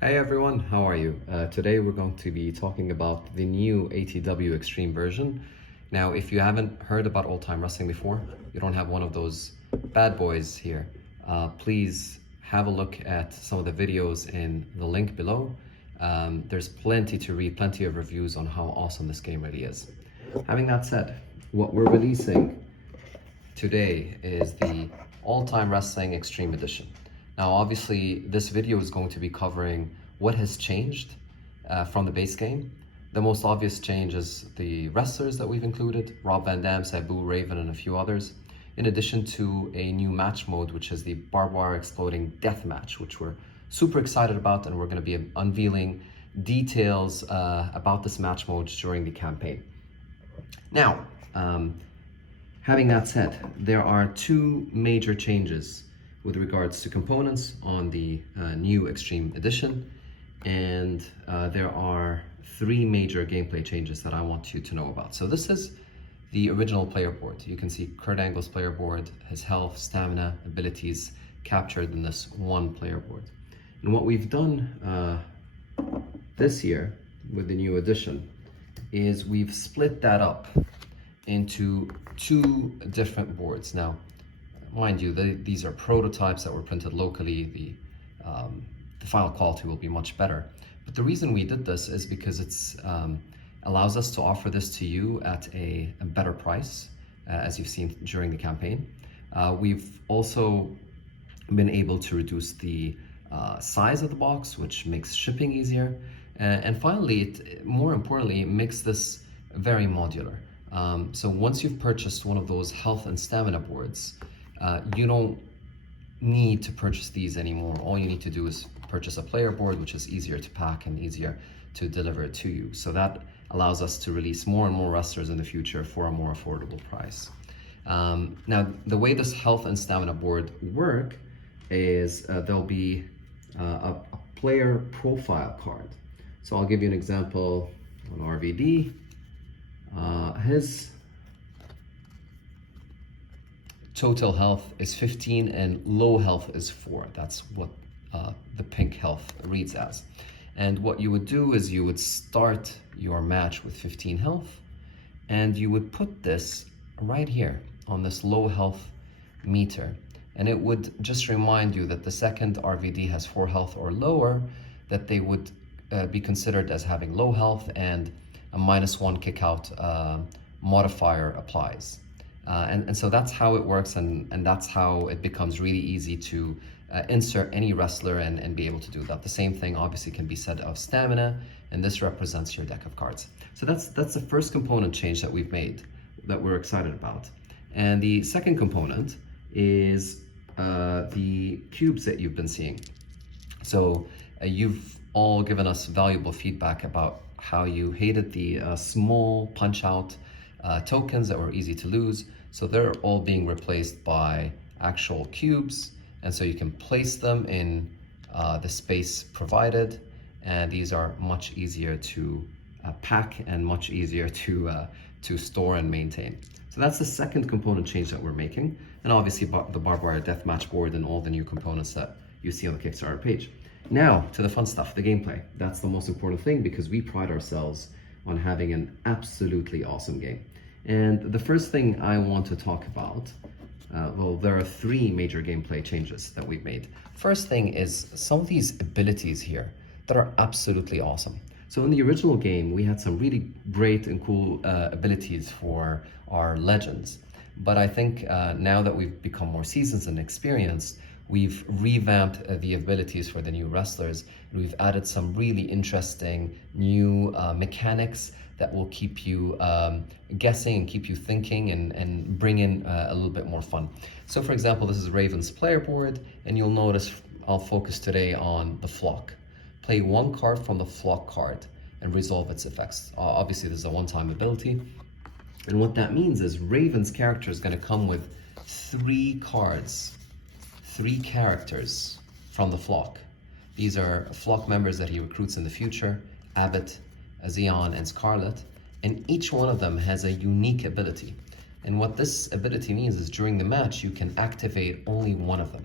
Hey everyone, how are you? Today we're going to be talking about the new ATW Extreme version. Now, if you haven't heard about Old Time Wrestling before, you don't have one of those bad boys here, please have a look at some of the videos in the link below. There's plenty to read, plenty of reviews on how awesome this game really is. Having that said, what we're releasing today is the All Time Wrestling Extreme Edition. Now, obviously, this video is going to be covering what has changed from the base game. The most obvious change is the wrestlers that we've included, Rob Van Dam, Sabu, Raven, and a few others, in addition to a new match mode, which is the Barbed Wire Exploding Death Match, which we're super excited about, and we're going to be unveiling details about this match mode during the campaign. Now, having that said, there are two major changes with regards to components on the new Extreme Edition, and there are three major gameplay changes that I want you to know about. So this is the original player board. You can see Kurt Angle's player board, his health, stamina, abilities captured in this one player board. And what we've done this year with the new edition is we've split that up into two different boards. Now, mind you, these are prototypes that were printed locally. The final quality will be much better. But the reason we did this is because it's allows us to offer this to you at a better price, as you've seen during the campaign. We've also been able to reduce the size of the box, which makes shipping easier. And finally, more importantly, it makes this very modular. So once you've purchased one of those health and stamina boards, you don't need to purchase these anymore. All you need to do is purchase a player board, which is easier to pack and easier to deliver it to you. So that allows us to release more and more wrestlers in the future for a more affordable price. Now, the way this health and stamina board work is there'll be a player profile card. So I'll give you an example on RVD. His total health is 15 and low health is 4. That's what the pink health reads as. And what you would do is you would start your match with 15 health, and you would put this right here on this low health meter. And it would just remind you that the second RVD has 4 health or lower, that they would be considered as having low health, and a -1 kick out modifier applies. And so that's how it works, and that's how it becomes really easy to insert any wrestler and be able to do that. The same thing obviously can be said of stamina, and this represents your deck of cards. So that's the first component change that we've made that we're excited about. And the second component is the cubes that you've been seeing. So you've all given us valuable feedback about how you hated the small punch-out tokens that were easy to lose. So they're all being replaced by actual cubes, and so you can place them in the space provided, and these are much easier to pack and much easier to store and maintain. So that's the second component change that we're making, and obviously the Barbed Wire Deathmatch board and all the new components that you see on the Kickstarter page. Now to the fun stuff, the gameplay. That's the most important thing, because we pride ourselves on having an absolutely awesome game. And the first thing I want to talk about, well, there are three major gameplay changes that we've made. First thing is some of these abilities here that are absolutely awesome. So in the original game, we had some really great and cool abilities for our legends. But I think now that we've become more seasoned and experienced, we've revamped the abilities for the new wrestlers. We've added some really interesting new mechanics that will keep you guessing and keep you thinking and bring in a little bit more fun. So for example, this is Raven's player board, and you'll notice I'll focus today on the flock. Play one card from the flock card and resolve its effects. Obviously, this is a one-time ability. And what that means is Raven's character is going to come with 3 cards, 3 characters from the flock. These are flock members that he recruits in the future: Abbott, Xeon, and Scarlet, and each one of them has a unique ability. And what this ability means is during the match, you can activate only one of them.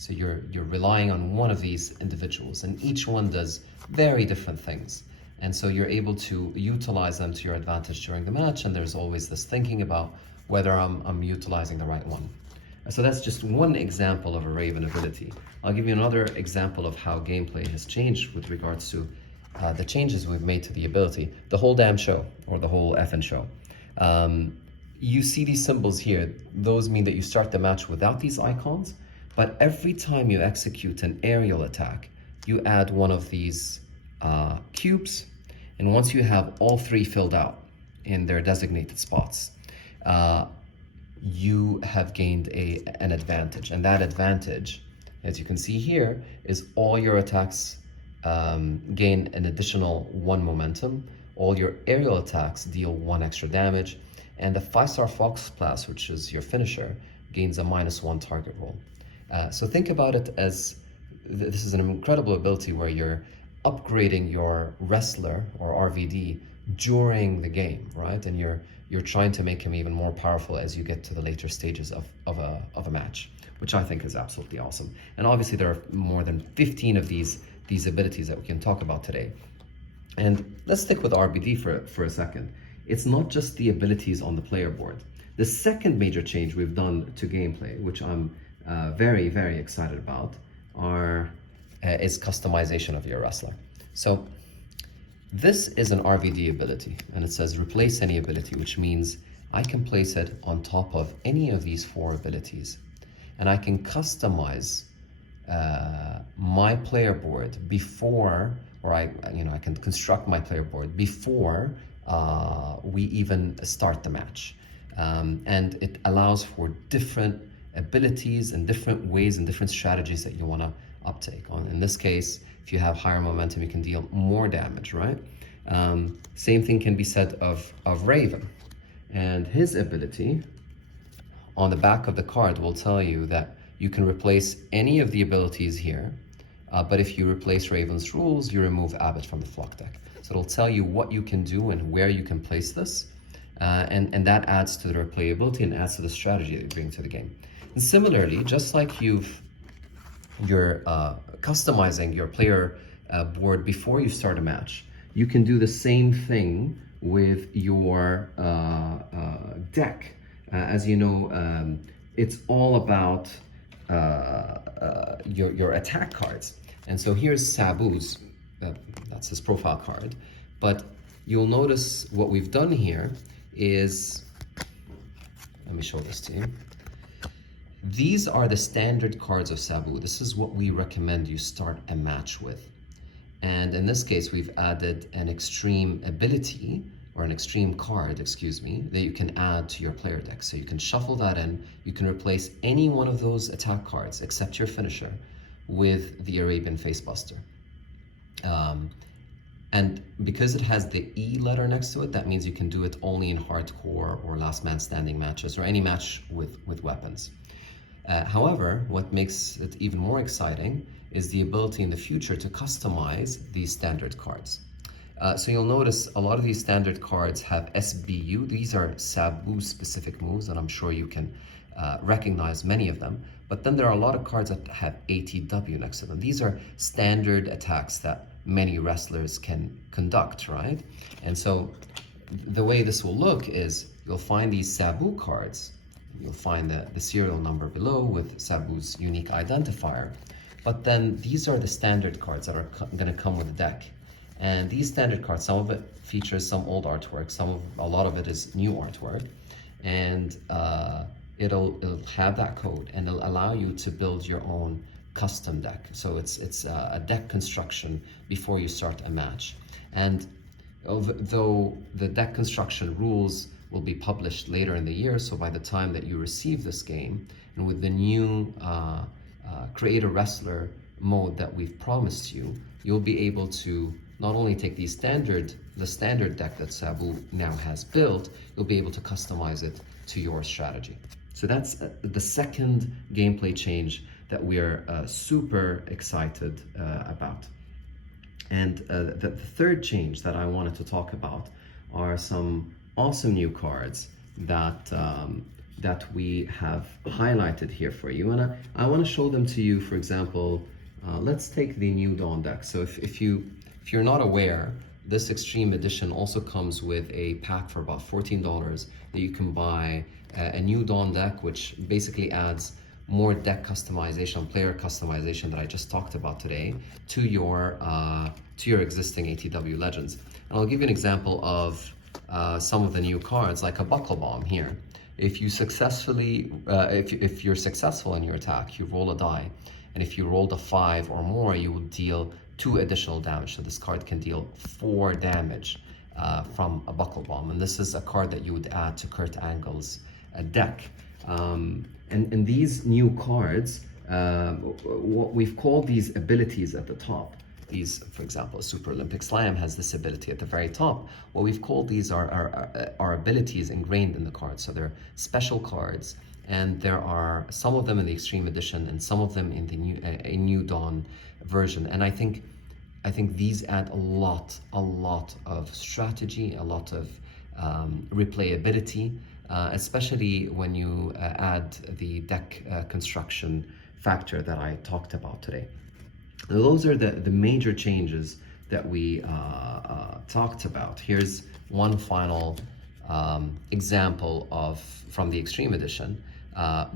So you're relying on one of these individuals, and each one does very different things. And so you're able to utilize them to your advantage during the match, and there's always this thinking about whether I'm utilizing the right one. So that's just one example of a Raven ability. I'll give you another example of how gameplay has changed with regards to the changes we've made to the ability. The whole damn show, or the whole effing show. You see these symbols here. Those mean that you start the match without these icons, but every time you execute an aerial attack, you add one of these cubes, and once you have all three filled out in their designated spots, you have gained an advantage. And that advantage, as you can see here, is all your attacks gain an additional 1 momentum, all your aerial attacks deal 1 extra damage, and the 5-star Fox Blast, which is your finisher, gains a -1 target roll. So think about it as this is an incredible ability where you're upgrading your wrestler or RVD during the game, right? And you're trying to make him even more powerful as you get to the later stages of a match, which I think is absolutely awesome. And obviously there are more than 15 of these abilities that we can talk about today. And let's stick with RBD for a second. It's not just the abilities on the player board. The second major change we've done to gameplay, which I'm very, very excited about, is customization of your wrestler. So this is an RVD ability, and it says replace any ability, which means I can place it on top of any of these 4 abilities, and I can customize my player board before, or I can construct my player board before we even start the match. And it allows for different abilities and different ways and different strategies that you want to uptake on. In this case, if you have higher momentum, you can deal more damage, right? Same thing can be said of Raven. And his ability on the back of the card will tell you that you can replace any of the abilities here, but if you replace Raven's rules, you remove Abbott from the flock deck. So it'll tell you what you can do and where you can place this, and that adds to the replayability and adds to the strategy that you bring to the game. And similarly, just like you're customizing your player board before you start a match, you can do the same thing with your deck. As you know, it's all about your attack cards. And so here's Sabu's, that's his profile card. But you'll notice what we've done here is, let me show this to you. These are the standard cards of Sabu. This is what we recommend you start a match with. And in this case, we've added an extreme ability, or an extreme card, excuse me, that you can add to your player deck. So you can shuffle that in. You can replace any one of those attack cards, except your finisher, with the Arabian Facebuster. And because it has the E letter next to it, that means you can do it only in hardcore or last man standing matches, or any match with weapons. However, what makes it even more exciting is the ability in the future to customize these standard cards. So you'll notice a lot of these standard cards have SBU. These are Sabu specific moves, and I'm sure you can recognize many of them. But then there are a lot of cards that have ATW next to them. These are standard attacks that many wrestlers can conduct, right? And so the way this will look is you'll find these Sabu cards. You'll find the serial number below with Sabu's unique identifier. But then these are the standard cards that are going to come with the deck. And these standard cards, some of it features some old artwork, a lot of it is new artwork, and it'll have that code, and it'll allow you to build your own custom deck. So it's a deck construction before you start a match. And though the deck construction rules will be published later in the year, so by the time that you receive this game, and with the new Create a Wrestler mode that we've promised you, you'll be able to not only take the standard deck that Sabu now has built, you'll be able to customize it to your strategy. So that's the second gameplay change that we're super excited about. And the third change that I wanted to talk about are some awesome new cards that that we have highlighted here for you, and I want to show them to you. For example, let's take the New Dawn deck. So if you're not aware, this Extreme Edition also comes with a pack for about $14 that you can buy a New Dawn deck, which basically adds more deck customization, player customization that I just talked about today to your existing ATW Legends. And I'll give you an example of some of the new cards, like a Buckle Bomb here. If you successfully, if you're successful in your attack, you roll a die, and if you rolled a 5 or more, you will deal 2 additional damage. So this card can deal 4 damage from a Buckle Bomb, and this is a card that you would add to Kurt Angle's deck. And these new cards, what we've called these abilities at the top. These, for example, Super Olympic Slam has this ability at the very top. What we've called these are abilities ingrained in the cards. So they're special cards, and there are some of them in the Extreme Edition and some of them in the New Dawn version. And I think these add a lot of strategy, a lot of replayability, especially when you add the deck construction factor that I talked about today. Those are the major changes that we talked about. Here's one final example from the Extreme Edition.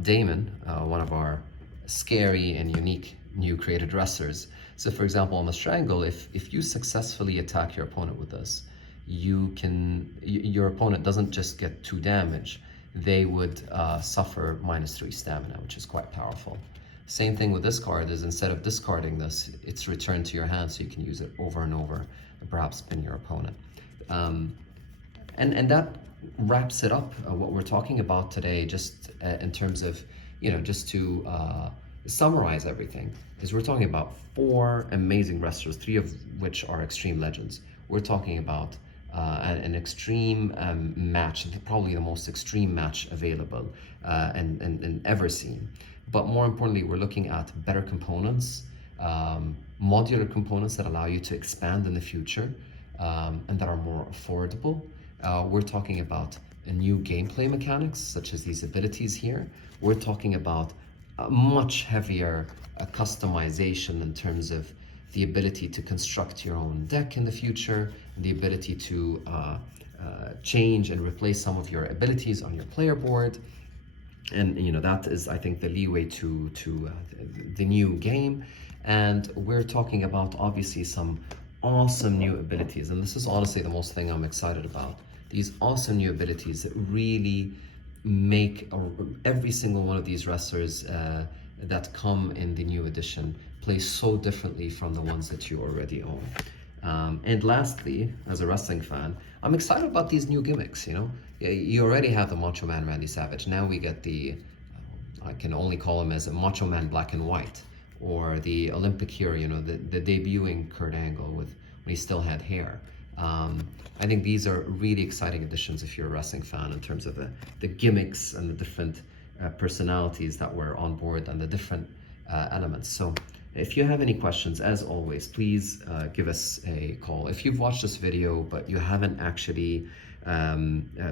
Daemon, one of our scary and unique new created wrestlers. So for example, on the Strangle, if you successfully attack your opponent with this, your opponent doesn't just get 2 damage, they would suffer -3 stamina, which is quite powerful. Same thing with this card is, instead of discarding this, it's returned to your hand, so you can use it over and over and perhaps pin your opponent. And that wraps it up, what we're talking about today, just in terms of, just to summarize everything, is we're talking about 4 amazing wrestlers, 3 of which are Extreme Legends. We're talking about an extreme match, probably the most extreme match available and ever seen. But more importantly, we're looking at better components, modular components that allow you to expand in the future, and that are more affordable. We're talking about new gameplay mechanics, such as these abilities here. We're talking about a much heavier customization in terms of the ability to construct your own deck in the future, the ability to change and replace some of your abilities on your player board. And that is, I think, the leeway to the new game. And we're talking about, obviously, some awesome new abilities, and this is honestly the most thing I'm excited about. These awesome new abilities that really make every single one of these wrestlers that come in the new edition play so differently from the ones that you already own. And lastly, as a wrestling fan, I'm excited about these new gimmicks. You already have the Macho Man Randy Savage. Now we get the, I can only call him as a Macho Man Black and White, or the Olympic hero, the debuting Kurt Angle when he still had hair. I think these are really exciting additions if you're a wrestling fan, in terms of the gimmicks and the different personalities that were on board and the different elements. So if you have any questions, as always, please give us a call. If you've watched this video but you haven't actually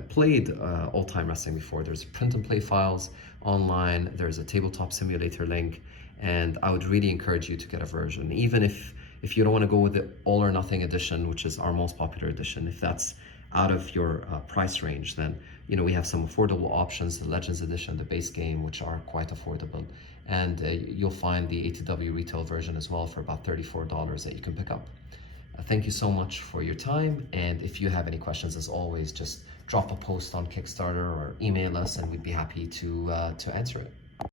played Old Time Wrestling before, there's print and play files online, there's a tabletop simulator link, and I would really encourage you to get a version. Even if you don't want to go with the All or Nothing edition, which is our most popular edition, if that's out of your price range, then we have some affordable options, the Legends edition, the base game, which are quite affordable, and you'll find the ATW retail version as well for about $34 that you can pick up. Thank you so much for your time, and if you have any questions, as always, just drop a post on Kickstarter or email us, and we'd be happy to answer it.